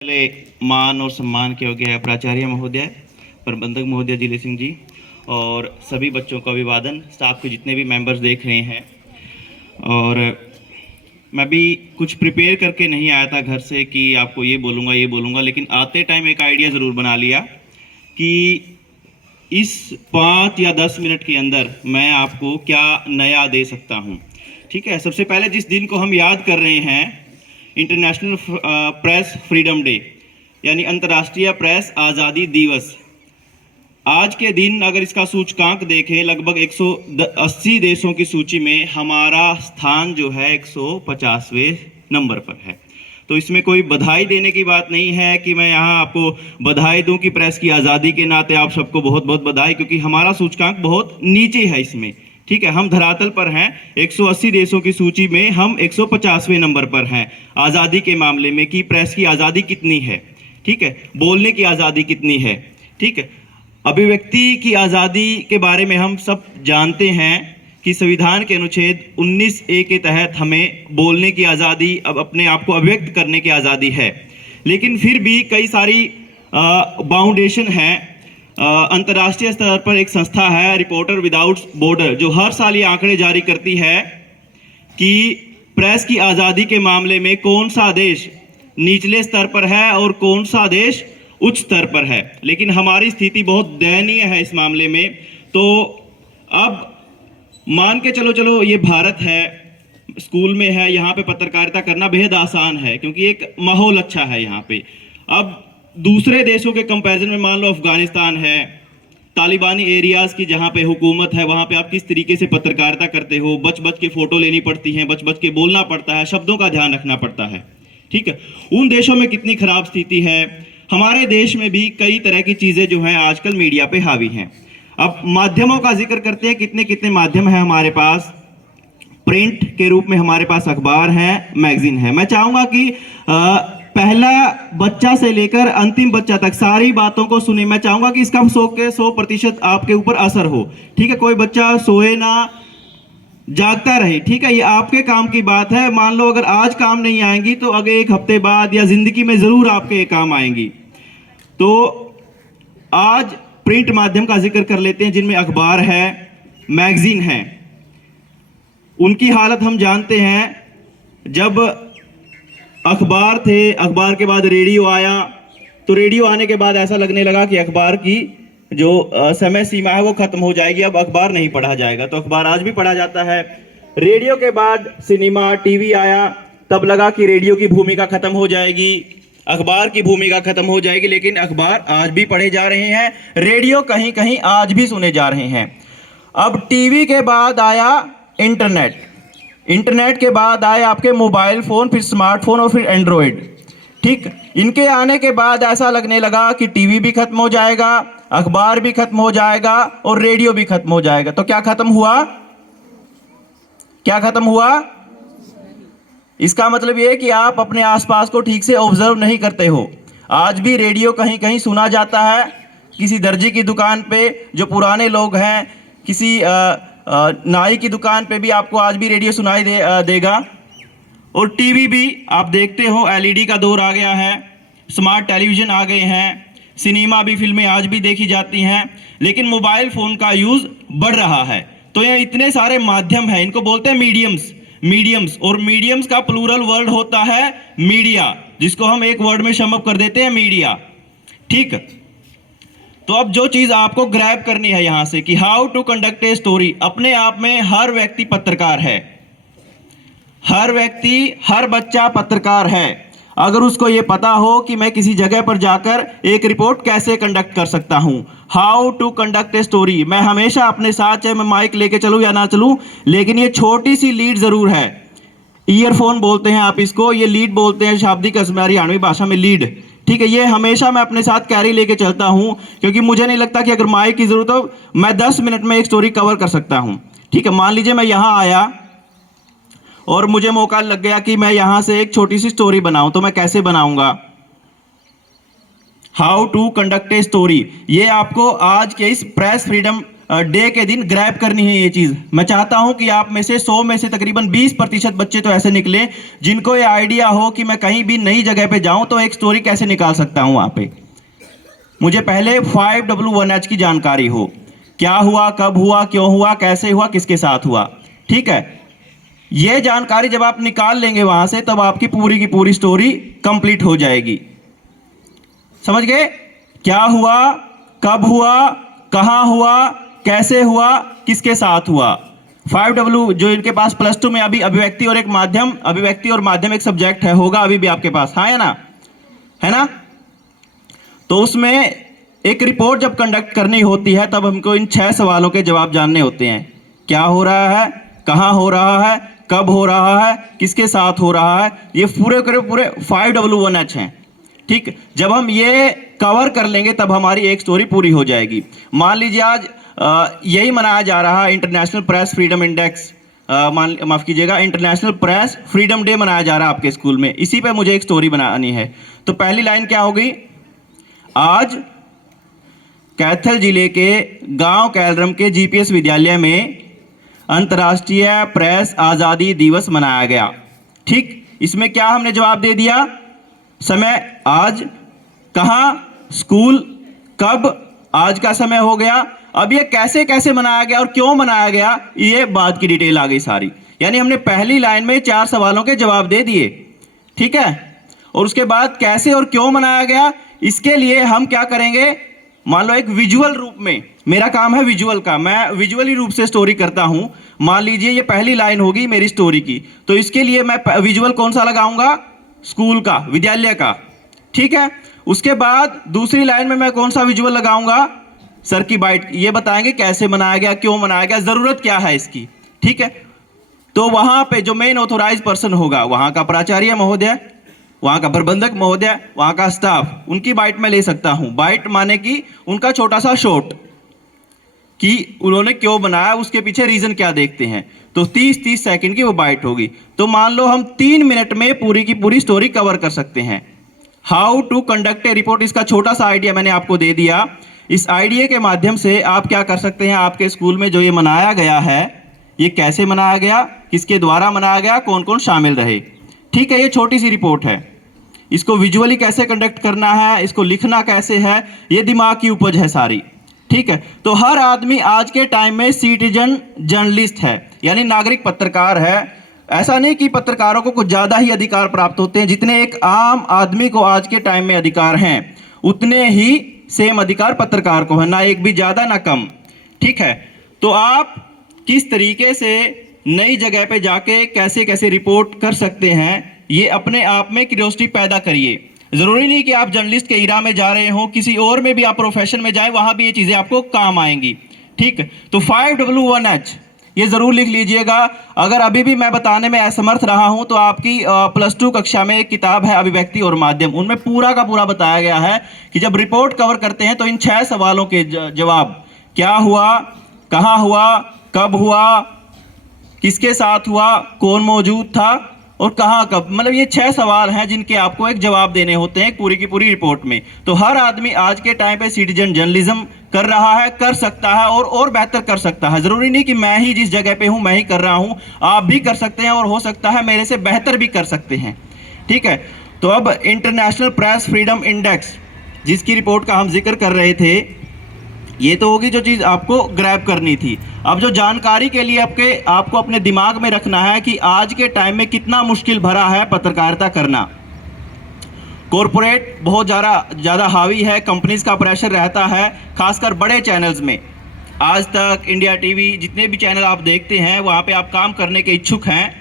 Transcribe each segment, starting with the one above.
पहले मान और सम्मान के योग्य है प्राचार्य महोदय, प्रबंधक महोदय जिले सिंह जी और सभी बच्चों का अभिवादन, स्टाफ के जितने भी मेंबर्स देख रहे हैं। और मैं भी कुछ प्रिपेयर करके नहीं आया था घर से कि आपको ये बोलूँगा, लेकिन आते टाइम एक आइडिया ज़रूर बना लिया कि इस 5 या 10 मिनट के अंदर मैं आपको क्या नया दे सकता हूँ। ठीक है, सबसे पहले जिस दिन को हम याद कर रहे हैं, इंटरनेशनल प्रेस फ्रीडम डे, यानी अंतर्राष्ट्रीय प्रेस आज़ादी दिवस। आज के दिन अगर इसका सूचकांक देखें, लगभग 180 देशों की सूची में हमारा स्थान जो है 150वें नंबर पर है। तो इसमें कोई बधाई देने की बात नहीं है कि मैं यहाँ आपको बधाई दूं कि प्रेस की आज़ादी के नाते आप सबको बहुत बहुत बधाई, क्योंकि हमारा सूचकांक बहुत नीचे है इसमें। ठीक है, हम धरातल पर हैं, 180 देशों की सूची में हम 150वें नंबर पर हैं आज़ादी के मामले में कि प्रेस की आज़ादी कितनी है। ठीक है, बोलने की आज़ादी कितनी है। ठीक है, अभिव्यक्ति की आज़ादी के बारे में हम सब जानते हैं कि संविधान के अनुच्छेद 19A के तहत हमें बोलने की आज़ादी, अब अपने आप को अभिव्यक्त करने की आज़ादी है। लेकिन फिर भी कई सारी बाउंडेशन हैं। अंतर्राष्ट्रीय स्तर पर एक संस्था है रिपोर्टर विदाउट बॉर्डर, जो हर साल ये आंकड़े जारी करती है कि प्रेस की आज़ादी के मामले में कौन सा देश निचले स्तर पर है और कौन सा देश उच्च स्तर पर है। लेकिन हमारी स्थिति बहुत दयनीय है इस मामले में। तो अब मान के चलो ये भारत है, स्कूल में है, यहाँ पे पत्रकारिता करना बेहद आसान है क्योंकि एक माहौल अच्छा है यहाँ पे। अब दूसरे देशों के कंपैरिजन में मान लो अफगानिस्तान है, तालिबानी एरियाज़ की जहाँ पे हुकूमत है, वहाँ पे आप किस तरीके से पत्रकारिता करते हो, बच बच के फ़ोटो लेनी पड़ती हैं, बच बच के बोलना पड़ता है, शब्दों का ध्यान रखना पड़ता है। ठीक है, उन देशों में कितनी ख़राब स्थिति है। हमारे देश में भी कई तरह की चीज़ें जो हैं आजकल मीडिया पे हावी हैं। अब माध्यमों का जिक्र करते हैं, कितने कितने माध्यम हैं हमारे पास। प्रिंट के रूप में हमारे पास अखबार है, मैगजीन है। मैं चाहूँगा कि पहला बच्चा से लेकर अंतिम बच्चा तक सारी बातों को सुने। मैं चाहूँगा कि इसका 100% आपके ऊपर असर हो। ठीक है, कोई बच्चा सोए ना, जागता रहे। ठीक है, ये आपके काम की बात है। मान लो अगर आज काम नहीं आएंगी तो अगले एक हफ्ते बाद या जिंदगी में ज़रूर आपके काम आएंगी। तो आज प्रिंट माध्यम का जिक्र कर लेते हैं, जिनमें अखबार है, मैगजीन है। उनकी हालत हम जानते हैं। जब अखबार थे, अखबार के बाद रेडियो आया, तो रेडियो आने के बाद ऐसा लगने लगा कि अखबार की जो समय सीमा है वो खत्म हो जाएगी, अब अखबार नहीं पढ़ा जाएगा। तो अखबार आज भी पढ़ा जाता है। रेडियो के बाद सिनेमा, टीवी आया, तब लगा कि रेडियो की भूमिका खत्म हो जाएगी, अखबार की भूमिका खत्म हो जाएगी, लेकिन अखबार आज भी पढ़े जा रहे हैं, रेडियो कहीं कहीं आज भी सुने जा रहे हैं। अब टीवी के बाद आया इंटरनेट, इंटरनेट के बाद आए आपके मोबाइल फ़ोन, फिर स्मार्टफोन और फिर एंड्रॉयड। ठीक, इनके आने के बाद ऐसा लगने लगा कि टीवी भी खत्म हो जाएगा, अखबार भी खत्म हो जाएगा और रेडियो भी खत्म हो जाएगा। तो क्या खत्म हुआ? क्या खत्म हुआ? इसका मतलब ये कि आप अपने आसपास को ठीक से ऑब्जर्व नहीं करते हो। आज भी रेडियो कहीं कहीं सुना जाता है, किसी दर्जी की दुकान पे, जो पुराने लोग हैं, किसी नाई की दुकान पे भी आपको आज भी रेडियो सुनाई देगा। और टीवी भी आप देखते हो, एलईडी का दौर आ गया है, स्मार्ट टेलीविज़न आ गए हैं, सिनेमा भी, फिल्में आज भी देखी जाती हैं, लेकिन मोबाइल फ़ोन का यूज़ बढ़ रहा है। तो ये इतने सारे माध्यम हैं, इनको बोलते हैं मीडियम्स। और मीडियम्स का प्लूरल वर्ड होता है मीडिया, जिसको हम एक वर्ड में सम अप कर देते हैं, मीडिया। ठीक, तो अब जो चीज़ आपको ग्रैब करनी है यहाँ से कि how to conduct a story. अपने आप में हर व्यक्ति पत्रकार है, हर व्यक्ति, हर बच्चा पत्रकार है। अगर उसको ये पता हो कि मैं किसी जगह पर जाकर एक रिपोर्ट कैसे कंडक्ट कर सकता हूँ, how to conduct a story. मैं हमेशा अपने साथ, चाहे मैं माइक लेके चलूँ या ना चलूँ, लेकिन ये छोटी सी लीड ज़रूर है। ईयरफोन बोलते हैं आप इसको, ये लीड बोलते हैं शाब्दिक हरियाणवी भाषा में, लीड। ठीक है, ये हमेशा मैं अपने साथ कैरी लेके चलता हूँ, क्योंकि मुझे नहीं लगता कि अगर माइक की ज़रूरत हो मैं 10 मिनट में एक स्टोरी कवर कर सकता हूँ। ठीक है, मान लीजिए मैं यहाँ आया और मुझे मौका लग गया कि मैं यहाँ से एक छोटी सी स्टोरी बनाऊँ, तो मैं कैसे बनाऊँगा? How to conduct a story, ये आपको आज के इस प्रेस फ्रीडम डे के दिन ग्रैब करनी है ये चीज़। मैं चाहता हूं कि आप में से 100 में से तकरीबन 20% बच्चे तो ऐसे निकले जिनको ये आइडिया हो कि मैं कहीं भी नई जगह पे जाऊं तो एक स्टोरी कैसे निकाल सकता हूं वहां पे। मुझे पहले 5W1H की जानकारी हो, क्या हुआ, कब हुआ, क्यों हुआ, कैसे हुआ, किसके साथ हुआ। ठीक है, ये जानकारी जब आप निकाल लेंगे वहां से, तब आपकी पूरी की पूरी स्टोरी कंप्लीट हो जाएगी। समझ गए? क्या हुआ, कब हुआ, कहां हुआ, कैसे हुआ, किसके साथ हुआ। 5W जो इनके पास +2 में अभी अभिव्यक्ति और एक माध्यम, अभिव्यक्ति और माध्यम एक सब्जेक्ट है, होगा अभी भी आपके पास, हाँ या ना, है ना। तो उसमें एक रिपोर्ट जब कंडक्ट करनी होती है तब हमको इन 6 सवालों के जवाब जानने होते हैं। क्या हो रहा है, कहां हो रहा है, कब हो रहा है, किसके साथ हो रहा है। ये पूरे पूरे 5W1H हैं। ठीक, जब हम ये कवर कर लेंगे तब हमारी एक स्टोरी पूरी हो जाएगी। मान लीजिए आज यही मनाया जा रहा है इंटरनेशनल प्रेस फ्रीडम इंडेक्स, माफ कीजिएगा, इंटरनेशनल प्रेस फ्रीडम डे मनाया जा रहा है आपके स्कूल में। इसी पे मुझे एक स्टोरी बनानी है। तो पहली लाइन क्या होगी, आज कैथल जिले के गांव कैलरम के जीपीएस विद्यालय में अंतर्राष्ट्रीय प्रेस आज़ादी दिवस मनाया गया। ठीक, इसमें क्या हमने जवाब दे दिया, समय आज, कहां, स्कूल, कब, आज का समय हो गया। अब ये कैसे कैसे मनाया गया और क्यों मनाया गया, ये बात की डिटेल आ गई सारी। यानी हमने पहली लाइन में 4 सवालों के जवाब दे दिए। ठीक है, और उसके बाद कैसे और क्यों मनाया गया, इसके लिए हम क्या करेंगे, मान लो एक विजुअल रूप में, मेरा काम है विजुअल का, मैं विजुअली रूप से स्टोरी करता हूं। मान लीजिए ये पहली लाइन होगी मेरी स्टोरी की, तो इसके लिए मैं विजुअल कौन सा लगाऊंगा, स्कूल का, विद्यालय का। ठीक है, उसके बाद दूसरी लाइन में मैं कौन सा विजुअल लगाऊंगा, सर की बाइट, ये बताएंगे कैसे मनाया गया, क्यों मनाया गया, जरूरत क्या है इसकी। ठीक है, तो वहां पे जो मेन ऑथोराइज पर्सन होगा, वहां का प्राचार्य महोदय, वहां का प्रबंधक महोदय, वहां का स्टाफ, उनकी बाइट मैं ले सकता हूं। बाइट माने कि उनका छोटा सा शॉर्ट कि उन्होंने क्यों बनाया, उसके पीछे रीजन क्या देखते हैं। तो 30-30 सेकंड की वो बाइट होगी। तो मान लो हम 3 मिनट में पूरी की पूरी स्टोरी कवर कर सकते हैं। How to conduct a report, इसका छोटा सा आइडिया मैंने आपको दे दिया। इस आइडिया के माध्यम से आप क्या कर सकते हैं, आपके स्कूल में जो ये मनाया गया है, ये कैसे मनाया गया, किसके द्वारा मनाया गया, कौन कौन शामिल रहे। ठीक है, ये छोटी सी रिपोर्ट है। इसको विजुअली कैसे कंडक्ट करना है, इसको लिखना कैसे है, ये दिमाग की उपज है सारी। ठीक है, तो हर आदमी आज के टाइम में सिटीजन जर्नलिस्ट है, यानी नागरिक पत्रकार है। ऐसा नहीं कि पत्रकारों को कुछ ज़्यादा ही अधिकार प्राप्त होते हैं, जितने एक आम आदमी को आज के टाइम में अधिकार हैं, उतने ही सेम अधिकार पत्रकार को है, ना एक भी ज़्यादा ना कम। ठीक है, तो आप किस तरीके से नई जगह पे जाके कैसे कैसे रिपोर्ट कर सकते हैं, ये अपने आप में क्यूरियोसिटी पैदा करिए। जरूरी नहीं कि आप जर्नलिस्ट के इरा में जा रहे हो, किसी और में भी आप प्रोफेशन में जाएं, वहां भी ये चीजें आपको काम आएंगी। ठीक, तो 5W1H ये जरूर लिख लीजिएगा। अगर अभी भी मैं बताने में असमर्थ रहा हूं तो आपकी +2 कक्षा में एक किताब है अभिव्यक्ति और माध्यम, उनमें पूरा का पूरा बताया गया है कि जब रिपोर्ट कवर करते हैं तो इन 6 सवालों के जवाब, क्या हुआ, कहां हुआ, कब हुआ, किसके साथ हुआ, कौन मौजूद था और कहां कब, मतलब ये 6 सवाल हैं जिनके आपको एक जवाब देने होते हैं पूरी की पूरी रिपोर्ट में। तो हर आदमी आज के टाइम पे सिटीजन जर्नलिज्म कर रहा है, कर सकता है और बेहतर कर सकता है। जरूरी नहीं कि मैं ही जिस जगह पे हूं मैं ही कर रहा हूं, आप भी कर सकते हैं और हो सकता है मेरे से बेहतर भी कर सकते हैं। ठीक है, तो अब इंटरनेशनल प्रेस फ्रीडम इंडेक्स जिसकी रिपोर्ट का हम जिक्र कर रहे थे, ये तो होगी जो चीज़ आपको ग्रैब करनी थी। अब जो जानकारी के लिए आपको अपने दिमाग में रखना है कि आज के टाइम में कितना मुश्किल भरा है पत्रकारिता करना। कॉरपोरेट बहुत ज़्यादा हावी है, कंपनीज का प्रेशर रहता है, खासकर बड़े चैनल्स में। आज तक, इंडिया टीवी, जितने भी चैनल आप देखते हैं वहाँ पे आप काम करने के इच्छुक हैं,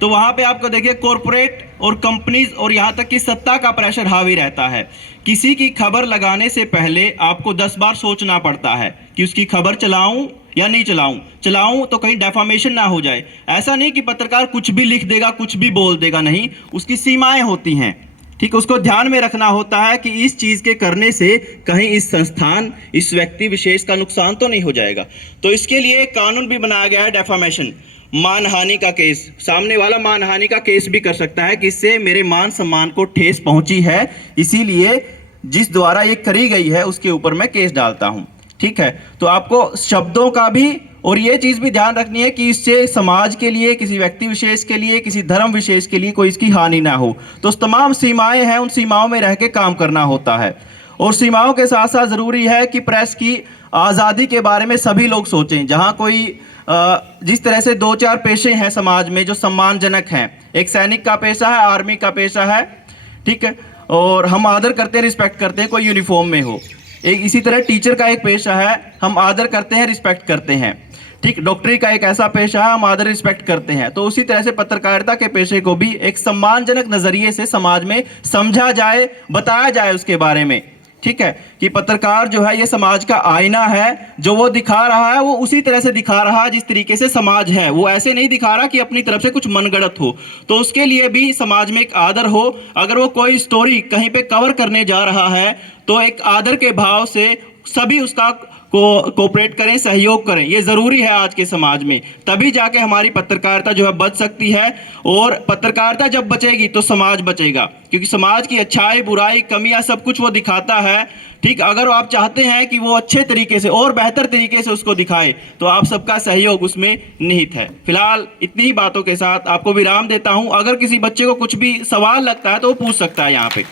तो वहाँ पे आपको देखिए कॉरपोरेट और कंपनीज और यहाँ तक कि सत्ता का प्रेशर हावी रहता है। किसी की खबर लगाने से पहले आपको 10 बार सोचना पड़ता है कि उसकी खबर चलाऊं या नहीं चलाऊं तो कहीं डेफामेशन ना हो जाए। ऐसा नहीं कि पत्रकार कुछ भी लिख देगा, कुछ भी बोल देगा, नहीं, उसकी सीमाएं होती हैं। ठीक, उसको ध्यान में रखना होता है कि इस चीज़ के करने से कहीं इस संस्थान, इस व्यक्ति विशेष का नुकसान तो नहीं हो जाएगा। तो इसके लिए एक कानून भी बनाया गया है, डेफामेशन, मानहानि का केस। सामने वाला मानहानि का केस भी कर सकता है कि इससे मेरे मान सम्मान को ठेस पहुंची है, इसीलिए जिस द्वारा ये करी गई है उसके ऊपर मैं केस डालता हूं। ठीक है, तो आपको शब्दों का भी और ये चीज भी ध्यान रखनी है कि इससे समाज के लिए, किसी व्यक्ति विशेष के लिए, किसी धर्म विशेष के लिए कोई इसकी हानि ना हो। तो तमाम सीमाएं हैं, उन सीमाओं में रह के काम करना होता है। और सीमाओं के साथ साथ जरूरी है कि प्रेस की आज़ादी के बारे में सभी लोग सोचें। जहां कोई जिस तरह से दो चार पेशे हैं समाज में जो सम्मानजनक हैं, एक सैनिक का पेशा है, आर्मी का पेशा है, ठीक है, और हम आदर करते हैं, रिस्पेक्ट करते हैं, कोई यूनिफॉर्म में हो। एक इसी तरह टीचर का एक पेशा है, हम आदर करते हैं, रिस्पेक्ट करते हैं, ठीक। डॉक्टरी का एक ऐसा पेशा है, हम आदर रिस्पेक्ट करते हैं। तो उसी तरह से पत्रकारिता के पेशे को भी एक सम्मानजनक नजरिए से समाज में समझा जाए, बताया जाए उसके बारे में, ठीक है, कि पत्रकार जो है ये समाज का आईना है। जो वो दिखा रहा है वो उसी तरह से दिखा रहा है जिस तरीके से समाज है, वो ऐसे नहीं दिखा रहा कि अपनी तरफ से कुछ मनगढ़ंत हो। तो उसके लिए भी समाज में एक आदर हो। अगर वो कोई स्टोरी कहीं पे कवर करने जा रहा है तो एक आदर के भाव से सभी उसका कोऑपरेट करें, सहयोग करें। ये जरूरी है आज के समाज में, तभी जाके हमारी पत्रकारिता जो है बच सकती है। और पत्रकारिता जब बचेगी तो समाज बचेगा, क्योंकि समाज की अच्छाई, बुराई, कमियां सब कुछ वो दिखाता है, ठीक। अगर आप चाहते हैं कि वो अच्छे तरीके से और बेहतर तरीके से उसको दिखाए तो आप सबका सहयोग उसमें निहित है। फिलहाल इतनी ही बातों के साथ आपको विराम देता हूं। अगर किसी बच्चे को कुछ भी सवाल लगता है तो वो पूछ सकता है यहाँ पे।